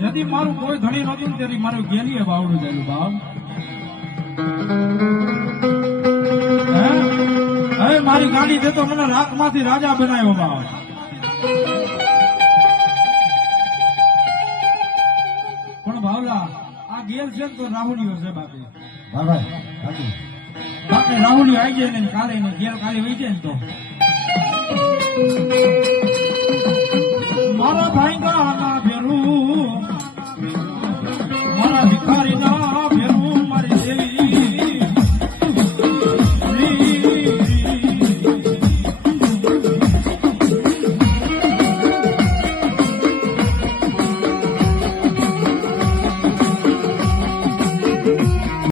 यदि मारू कोई धनी नतुं तेरी मारू गेलीए बावडું જાયું બાપ હે મારી ગાડી દે તો મને રાખમાંથી રાજા બનાવ્યો બાપ પણ ભાવલા આ ગેલ છે તો રાહુલિયો છે બાપે બાબા બાકી બાપે રાહુલિયો આવી જાય ને કાલે ને ગેલ કાલે વહી જાય ને તો મારા ભાઈ